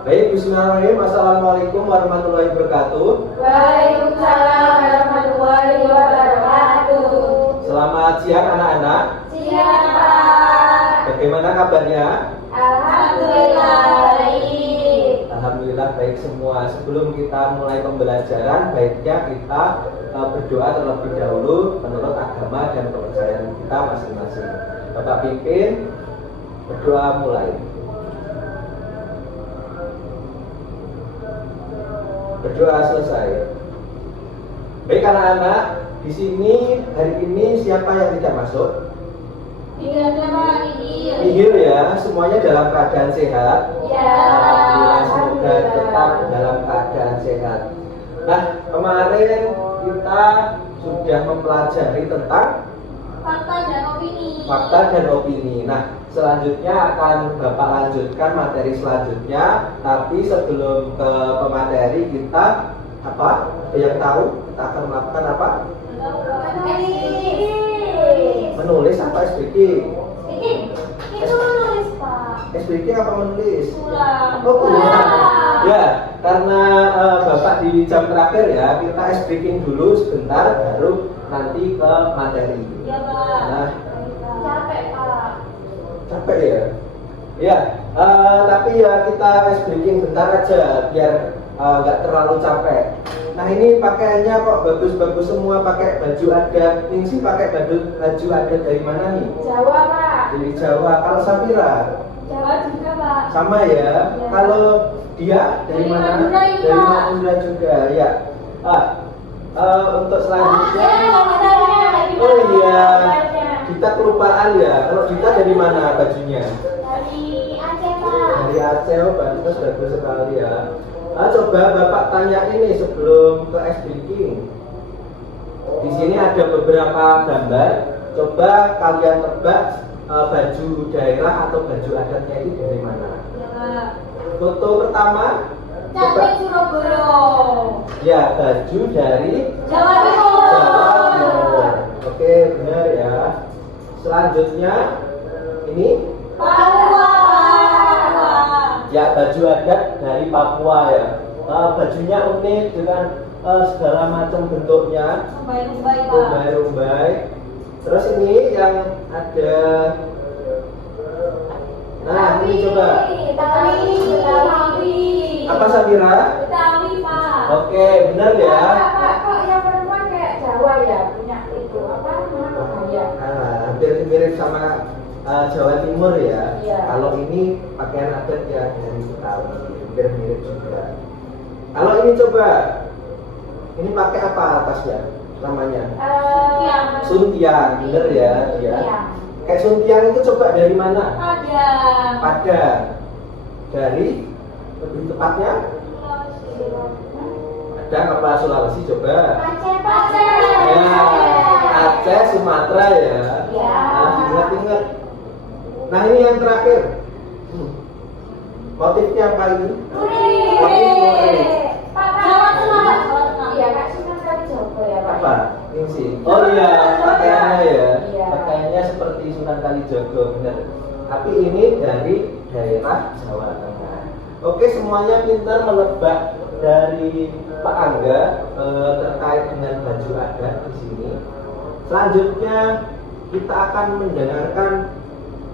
Baik, bismillahirrahmanirrahim. Assalamualaikum warahmatullahi wabarakatuh. Waalaikumsalam warahmatullahi wabarakatuh. Selamat siang anak-anak. Siang, Pak. Bagaimana kabarnya? Alhamdulillah baik. Alhamdulillah baik semua. Sebelum kita mulai pembelajaran, baiknya kita berdoa terlebih dahulu menurut agama dan kepercayaan kita masing-masing. Bapak pimpin berdoa mulai. Berdoa selesai. Baik anak-anak, di sini hari ini siapa yang tidak masuk? Tidak ada, Pak. Nihil ya, semuanya dalam keadaan sehat. Ya. Alhamdulillah, semoga tetap dalam keadaan sehat. Nah, kemarin kita sudah mempelajari tentang Fakta dan opini. fakta dan opini. Nah, selanjutnya akan Bapak lanjutkan materi selanjutnya. Tapi sebelum ke pemateri kita apa? Ada yang tahu kita akan melakukan apa? Menulis apa speaking? Itu nulis, Pak. Speaking apa menulis? Pulang. Oh, pulang. Ya, karena Bapak di jam terakhir ya, kita speaking dulu sebentar, baru nanti ke materi. Ya, Pak. Nah, Capek, Pak. capek ya? Ya, tapi ya kita speaking bentar aja biar nggak terlalu capek. Nah ini pakaiannya kok bagus-bagus semua, pakai baju adat. Ningsi pakai baju adat dari mana nih? Jawa, Pak. Dari Jawa. Kalau Safira Jawa juga, Pak. sama ya. Ya. Kalau dia dari Dari mana? Madura ini, Dari Pak. Madura juga. Ya. Untuk selanjutnya. Oh iya, kita kelupaan ya. Kalau kita dari mana bajunya? Dari Aceh, Pak. Dari Aceh, oh bagus sekali ya. Coba Bapak tanya ini sebelum ke speaking. Di sini ada beberapa gambar. Coba kalian tebak baju daerah atau baju adatnya itu dari mana? Ya, Pak. Foto pertama. Cantik Surabaya. Ya, baju dari Jawa Timur. Jawa Timur. Oke, benar ya. Selanjutnya ini Papua. ya baju adat dari Papua ya. Bajunya unik dengan segala macam bentuknya, Rumbai-rumbai, Pak. rumbai-rumbai. Terus ini yang ada. Nah, ini coba. Betawi. Apa Safira? Betawi, Pak. Oke, benar ya. Pak, kok yang perempuan kayak Jawa ya punya itu apa namanya kebaya? Hampir mirip sama Jawa Timur ya. Iya. Kalau ini pakaian adat ya dari Betawi, hampir mirip juga. Kalau ini coba, ini pakai apa atasnya? Namanya? Suntiang, bener ya dia. Kayak suntiang itu coba dari mana? Padang. Dari lebih tepatnya Padang apa Sulawesi coba? Aceh. Ya, Aceh, Sumatera ya. Ya. Nah, ingat-ingat. Nah ini yang terakhir. Motifnya apa ini? Pak, Jawa Tengah. Iya, Kak Sunan Kalijogo ya, Pak. Apa? Ini sih. Oh iya, pakaiannya ya. Iya. Pakaiannya seperti Sunan Kalijogo, benar. Tapi ini dari daerah Jawa Tengah. Oke, semuanya pintar menebak dari Pak Angga terkait dengan baju adat di sini. Selanjutnya kita akan mendengarkan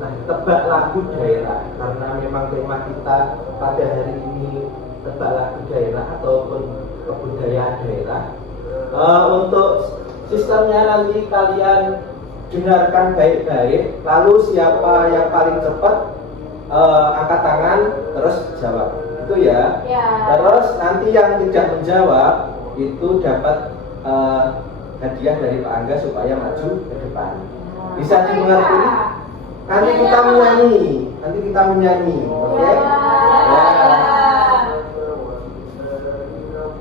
tebak lagu daerah, karena memang tema kita pada hari ini tebak lagu daerah ataupun kebudayaan daerah. Untuk sistemnya nanti kalian dengarkan baik-baik, lalu siapa yang paling cepat angkat tangan terus jawab, itu ya. Ya. Terus nanti yang tidak menjawab itu dapat hadiah dari Pak Angga supaya maju ke depan. Bisa dimengerti? Nanti kita menyanyi, oke? Ya.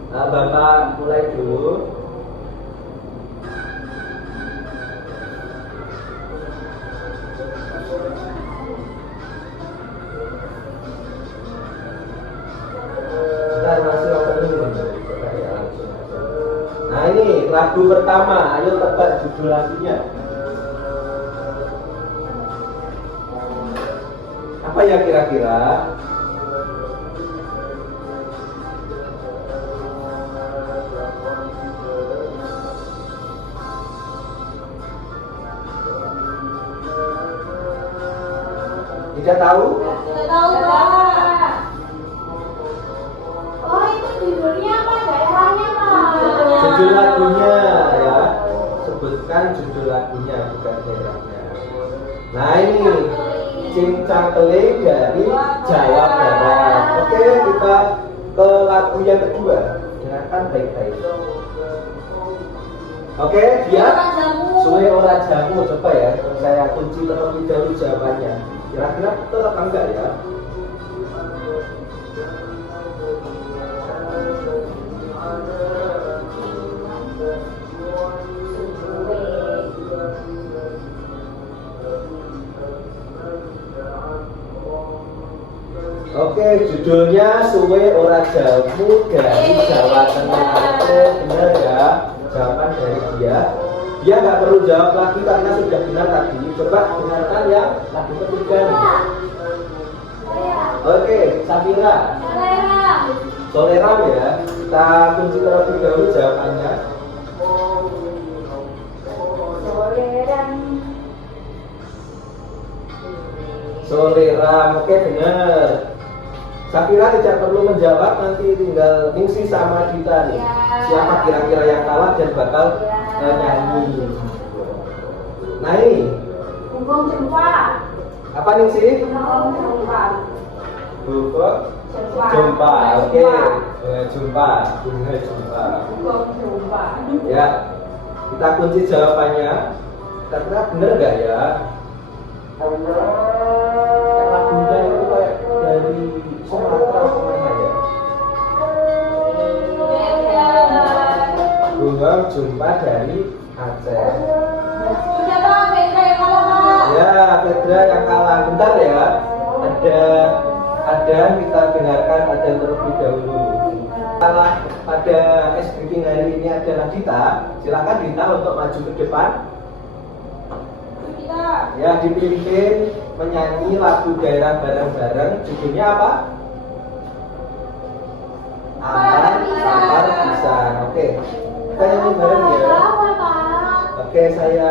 Nah, Bapak mulai dulu. Bentar, masih opening belum? Coba ya, langsung aja. Nah ini lagu pertama, ayo tebak judul lagunya. Apa ya kira-kira? Tidak tahu? Tidak tahu Pak. Oh itu judulnya apa? Daerahnya Pak. Judul lagunya ya. Sebutkan judul lagunya bukan daerahnya. Nah ini Cincang Keling dari Jawa Barat. Oke, kita ke lagu yang kedua. Dengarkan baik-baik. Oke, dia suwe ora jamu. Coba ya, saya kunci terlebih dahulu jawabannya. Kira-kira betul apa enggak ya? Oke, judulnya Suwe Ora Jamu dari Jawa Tengah. Oke, benar ya. Jawaban dari dia. Dia nggak perlu jawab lagi karena sudah benar tadi. Coba dengarkan yang lagu ketiga nih. Oke, Safira. Soleram ya. Kita kunci terlebih dahulu jawabannya. Soleram. Oke, benar. Safira tidak perlu menjawab, nanti tinggal Ningsi sama kita nih. Siapa kira-kira yang kalah dan bakal nyanyi. Nah ini Bungkung jumpa. apa Ningsi? Bungkung jumpa. Bunga jumpa. Oke, bunga jumpa. Bunga jumpa. Bungkung jumpa. Ya, kita kunci jawabannya. Kira-kira bener nggak ya? Lagunya itu kayak dari Sumatera semuanya ya. Bunga jumpa dari Aceh. Sudah Pak, Fedra yang kalah Pak. Ya, Fedra yang kalah. Bentar ya. Ada kita dengarkan ada terlebih dahulu. Kalah pada S Breaking hari ini adalah Dita. Silakan Dita untuk maju ke depan. Ya, dipimpin menyanyi lagu daerah bareng-bareng. Judulnya apa? Ampar Pisan. Oke, kita nyanyi bareng ya. Oke, saya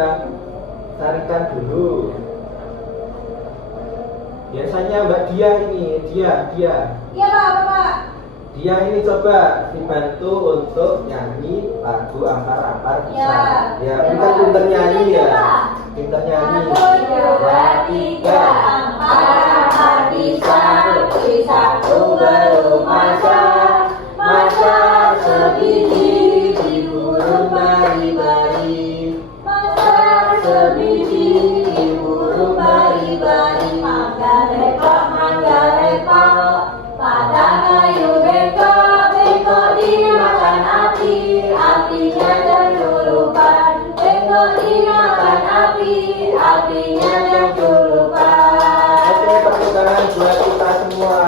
tarikan dulu. Biasanya Mbak Dia ini, dia. Iya Pak. Dia ini coba dibantu untuk nyanyi lagu Ampar Pisan. Ya, kita pinter nyanyi ya. Pinter nyanyi. 1, 2, 3. Ampar Pisan, Pisanku belum masak sebiji di burung bari-bari. Masak sebiji di burung bari-bari. Mangga lepok, pada kayu bengkok dimakan api, apinya terlulupan. Bengkok dimakan api, apinya terlulupan. Oke, tepuk tangan buat kita semua.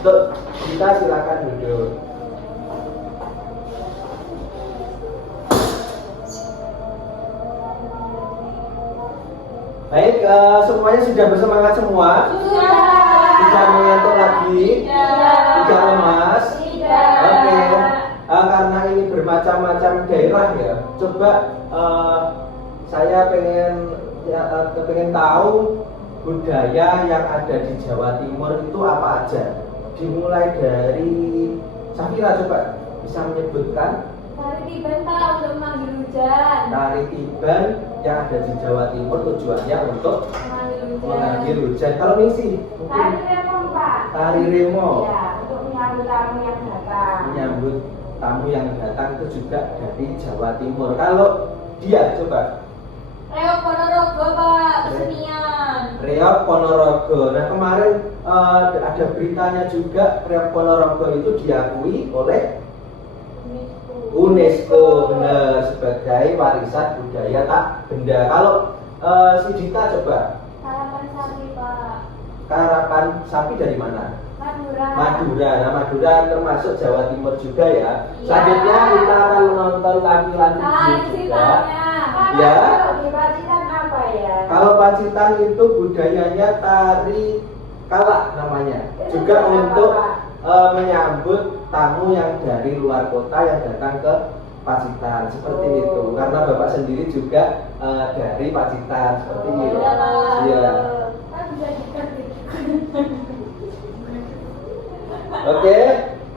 Untuk kita silakan duduk. Baik, semuanya sudah bersemangat semua. Tidak mengantuk lagi. Tidak lemas. Oke, karena ini bermacam-macam daerah ya. Coba saya pengen tahu budaya yang ada di Jawa Timur itu apa aja. Dimulai dari Safira, coba bisa menyebutkan Tari tiban Pak untuk memanggil hujan. tari tiban yang ada di Jawa Timur tujuannya untuk mengambil hujan. Kalau Ningsi, Tari mungkin remong Pak. tari remo. Ya, untuk menyambut tamu yang datang. Menyambut tamu yang datang itu juga dari Jawa Timur. Kalau dia coba Reok Ponorogo Pak, kesenian. Reok Ponorogo. Nah kemarin ada beritanya juga Reok Ponorogo itu diakui oleh UNESCO, benar, sebagai warisan budaya tak benda. Kalau si Dita coba Harapan Sapi Pak. Karapan sapi dari mana? Madura. Madura. Nah Madura termasuk Jawa Timur juga ya. Iya. Selanjutnya kita akan menonton tampilan video juga. Ya. Kalau di Pacitan apa ya? Kalau Pacitan itu budayanya tari kalak namanya. Juga untuk menyambut tamu yang dari luar kota yang datang ke Pacitan seperti itu. Karena Bapak sendiri juga dari Pacitan seperti itu. Iya. Iya. Kan bisa diketik. Oke,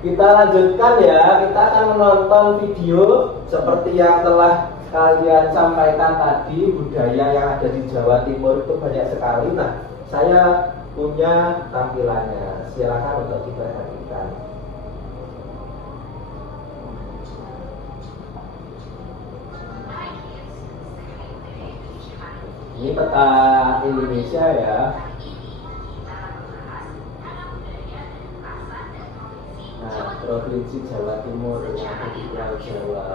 kita lanjutkan ya. Kita akan menonton video seperti yang telah kalian sampaikan tadi. Budaya yang ada di Jawa Timur itu banyak sekali. Nah, saya punya tampilannya. Silakan untuk diperhatikan. Ini peta Indonesia ya. Nah, Provinsi Jawa Timur yang ada di Pulau Jawa.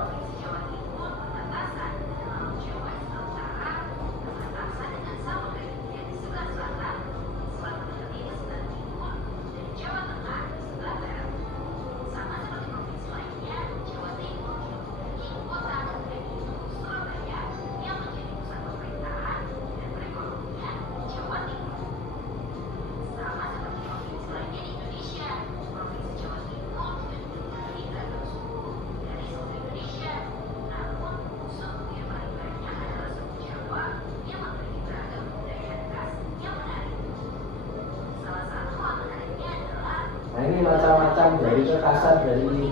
Nah, ini macam-macam dari kekasan dari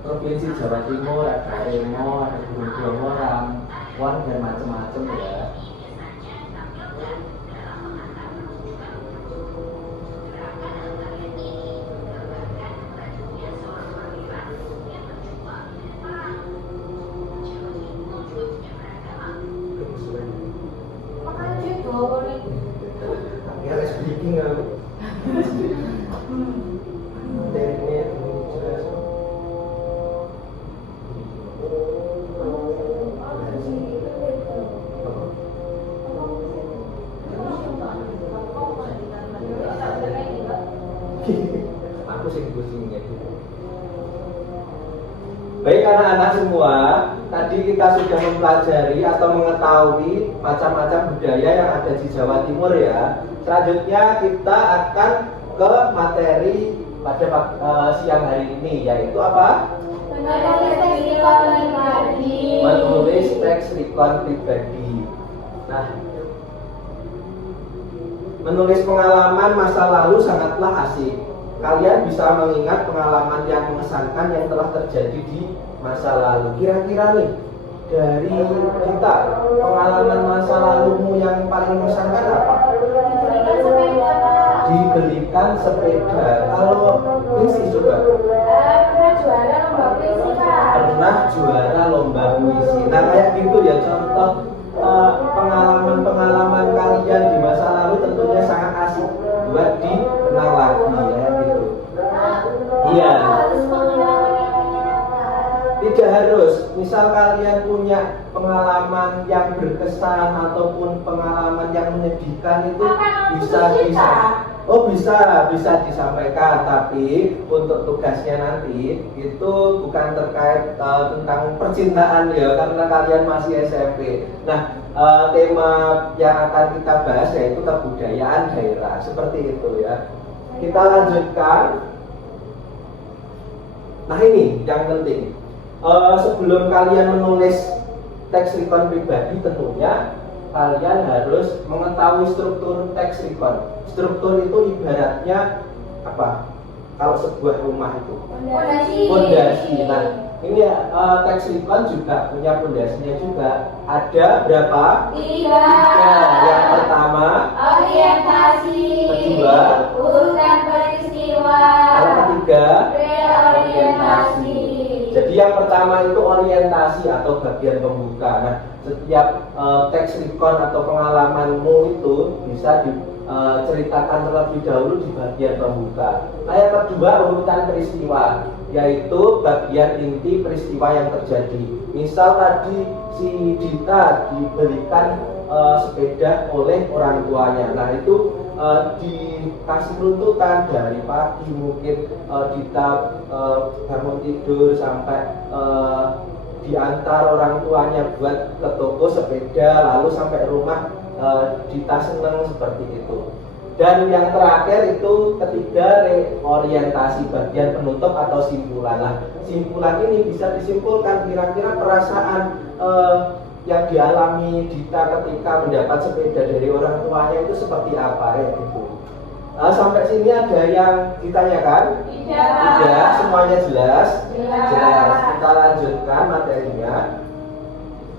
Provinsi Jawa Timur, ada Remo, ada Gunung Bromo, Rampon, dan macam-macam ya. Makanya itu boleh. Tapi harus speaking aku. Dari ini jelas. Aku sing pusing itu. Baik anak-anak semua, tadi kita sudah mempelajari atau mengetahui macam-macam budaya yang ada di Jawa Timur ya. Selanjutnya kita akan ke materi pada siang hari ini, yaitu apa? Menulis teks recon pribadi. Nah, menulis pengalaman masa lalu sangatlah asik. Kalian bisa mengingat pengalaman yang mengesankan yang telah terjadi di masa lalu. Kira-kira nih, dari kita, pengalaman masa lalumu yang paling mengesankan apa? Dibelikan sepeda. Kalau puisi coba. Pernah juara lomba puisi, Pak. Pernah juara lomba puisi. Nah, kayak gitu ya contoh pengalaman-pengalaman kalian di masa lalu tentunya sangat asik buat dikenang lagi ya gitu. Iya. Tidak harus. Misal kalian punya pengalaman yang berkesan ataupun pengalaman yang menyedihkan itu bisa. Oh bisa disampaikan, tapi untuk tugasnya nanti itu bukan terkait tentang percintaan ya, karena kalian masih SMP. Nah, tema yang akan kita bahas yaitu kebudayaan daerah, seperti itu ya. Kita lanjutkan. Nah ini yang penting. Sebelum kalian menulis teks recon pribadi, tentunya kalian harus mengetahui struktur teks recon. Struktur itu ibaratnya apa? Kalau sebuah rumah itu fondasi. Nah, ini teks recon juga punya fondasinya juga. Ada berapa? 3. Yang pertama Orientasi. Kedua Urutan peristiwa. yang ketiga Reorientasi. Jadi yang pertama itu orientasi atau bagian pembuka. Nah, setiap teks recon atau pengalamanmu itu bisa diceritakan terlebih dahulu di bagian pembuka. Nah, yang kedua urutan peristiwa, yaitu bagian inti peristiwa yang terjadi. Misal tadi si Dita dibelikan sepeda oleh orang tuanya. Nah, itu dikasih runtutan dari pagi mungkin Dita bangun tidur sampai diantar orang tuanya buat ke toko sepeda, lalu sampai rumah Dita seneng seperti itu. Dan yang terakhir itu ketiga reorientasi, bagian penutup atau simpulan. Nah, simpulan ini bisa disimpulkan kira-kira perasaan yang dialami Dita ketika mendapat sepeda dari orang tuanya itu seperti apa ya gitu. Sampai sini ada yang ditanyakan? Tidak, semuanya jelas? Jelas. Kita lanjutkan materinya.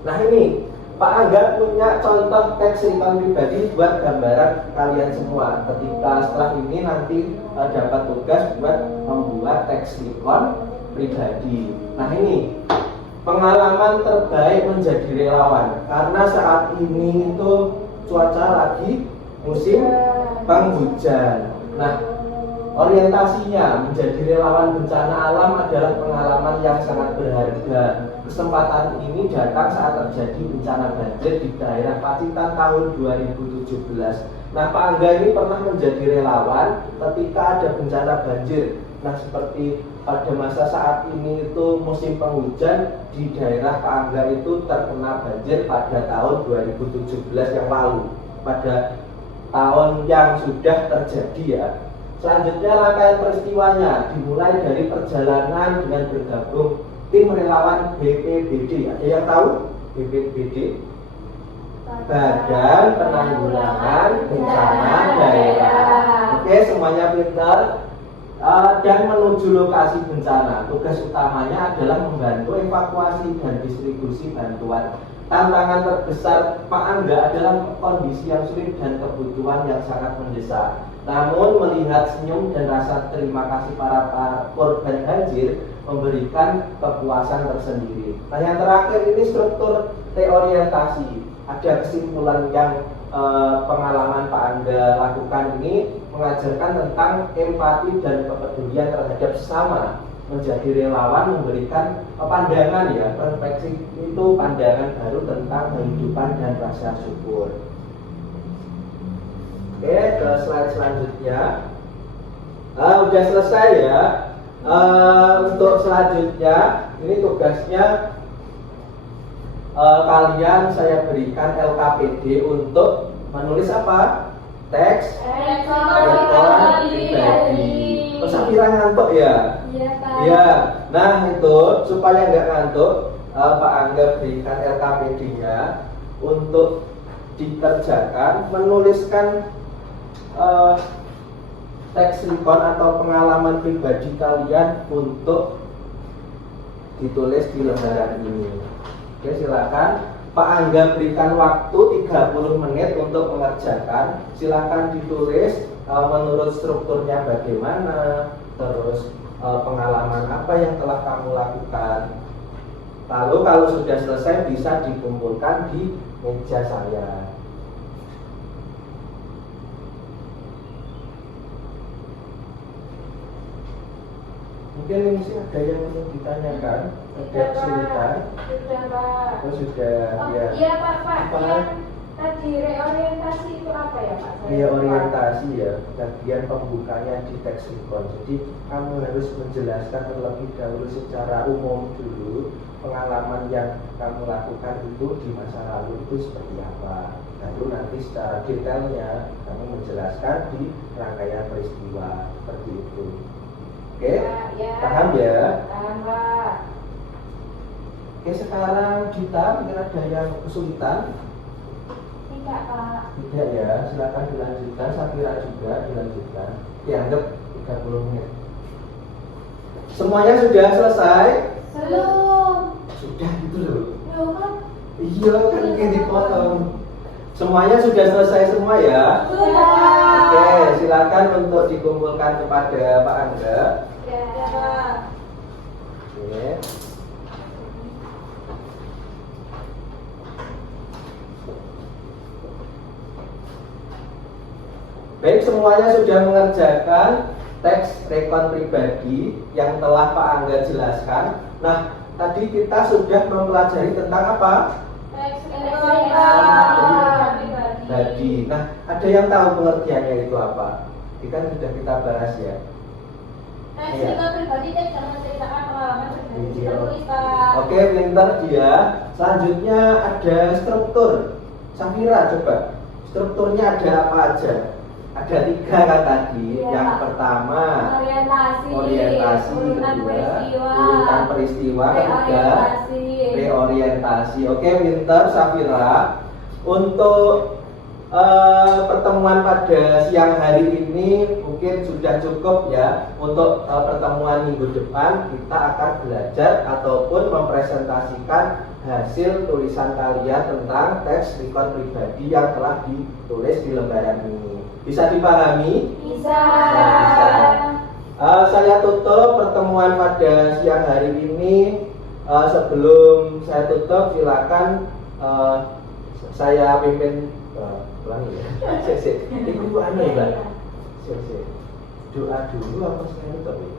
Nah ini, Pak Angga punya contoh teks recon pribadi buat gambaran kalian semua. Ketika setelah ini nanti dapat tugas buat membuat teks recon pribadi. Nah ini, pengalaman terbaik menjadi relawan. Karena saat ini itu cuaca lagi musim penghujan. Nah, orientasinya menjadi relawan bencana alam adalah pengalaman yang sangat berharga. Kesempatan ini datang saat terjadi bencana banjir di daerah Pacitan tahun 2017. Nah, Pak Angga ini pernah menjadi relawan ketika ada bencana banjir. Nah, seperti pada masa saat ini itu musim penghujan, di daerah Pak Angga itu terkena banjir pada tahun 2017 yang lalu. Pada tahun yang sudah terjadi ya. Selanjutnya rangkaian peristiwanya dimulai dari perjalanan dengan bergabung tim relawan BPBD. Ada yang tahu BPBD? Badan Penanggulangan Bencana Daerah. Oke, semuanya pintar. Dan menuju lokasi bencana. Tugas utamanya adalah membantu evakuasi dan distribusi bantuan. Tantangan terbesar Pak Angga adalah kondisi yang sulit dan kebutuhan yang sangat mendesak. Namun melihat senyum dan rasa terima kasih para korban banjir memberikan kepuasan tersendiri. Nah yang terakhir ini struktur reorientasi. Ada kesimpulan yang pengalaman Pak Angga lakukan ini mengajarkan tentang empati dan kepedulian terhadap sesama. Menjadi relawan memberikan pandangan ya, perspektif itu pandangan baru tentang kehidupan dan rasa syukur. Oke, ke slide selanjutnya. Udah selesai ya. Untuk selanjutnya, ini tugasnya kalian saya berikan LKPD untuk menulis apa? Teks rekon pribadi. Safira ngantuk ya? Iya Pak. Iya. Nah itu supaya nggak ngantuk, Pak Angga berikan LKPD-nya untuk dikerjakan menuliskan teks recon atau pengalaman pribadi kalian untuk ditulis di lembaran ini. Oke, silakan Pak Angga berikan waktu 30 menit untuk mengerjakan. Silakan ditulis menurut strukturnya bagaimana, terus pengalaman apa yang telah kamu lakukan. Lalu kalau sudah selesai bisa dikumpulkan di meja saya. Mungkin ini ada yang ingin ditanyakan, ada kesulitan. Sudah Pak. Oh sudah, ya. Iya Pak. Apa? Yang tadi reorientasi itu apa ya Pak? Reorientasi ya, bagian pembukanya di teks recon. Jadi kamu harus menjelaskan terlebih dahulu secara umum dulu pengalaman yang kamu lakukan itu di masa lalu itu seperti apa. Lalu nanti secara detailnya kamu menjelaskan di rangkaian peristiwa seperti itu. Oke, Ya. paham ya? Paham Pak. Oke, sekarang kita mungkin ada yang kesulitan. Tidak Pak. Tidak ya, silakan dilanjutkan. Safira juga dilanjutkan. Dianggap 30 menit. Semuanya sudah selesai? Belum. Sudah gitu loh. Belum kan? Iya kan ini dipotong. Semuanya sudah selesai semua ya? Sudah. Oke, silakan untuk dikumpulkan kepada Pak Angga. Ya Pak. Oke. Baik, semuanya sudah mengerjakan teks rekon pribadi yang telah Pak Angga jelaskan. Nah, tadi kita sudah mempelajari tentang apa? Pribadi. Nah, ada yang tahu pengertiannya itu apa? Ini kan sudah kita bahas ya. Pribadi dan jangan ceritakan pengalaman pribadi. Iya. Terus Pak. Oke, pintar dia. Selanjutnya ada struktur. Safira coba. Strukturnya ada apa aja? Ada 3 kan tadi. Iya, Yang Pak. pertama Orientasi, kedua, peristiwa, urutan peristiwa, ketiga reorientasi. reorientasi. Oke, pintar Safira. Untuk pertemuan pada siang hari ini mungkin sudah cukup ya. Untuk pertemuan minggu depan kita akan belajar ataupun mempresentasikan hasil tulisan kalian tentang teks record pribadi yang telah ditulis di lembaran ini. Bisa dipahami? Bisa. Saya tutup pertemuan pada siang hari ini. Sebelum saya tutup, silakan saya pimpin ulangi ya. Iku aneh Mbak. Doa dulu apa saya tutup ya?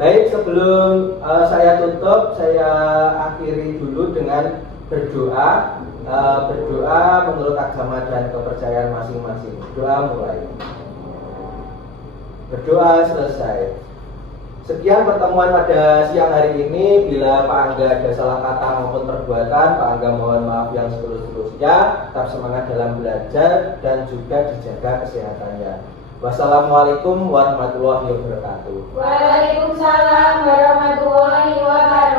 Baik, sebelum saya tutup, saya akhiri dulu dengan berdoa. Berdoa menurut agama dan kepercayaan masing-masing. Doa mulai. Berdoa selesai. Sekian pertemuan pada siang hari ini. Bila Pak Angga ada salah kata maupun perbuatan, Pak Angga mohon maaf yang setulus-tulusnya. Tetap semangat dalam belajar dan juga dijaga kesehatannya. Wassalamualaikum warahmatullahi wabarakatuh. Waalaikumsalam warahmatullahi wabarakatuh.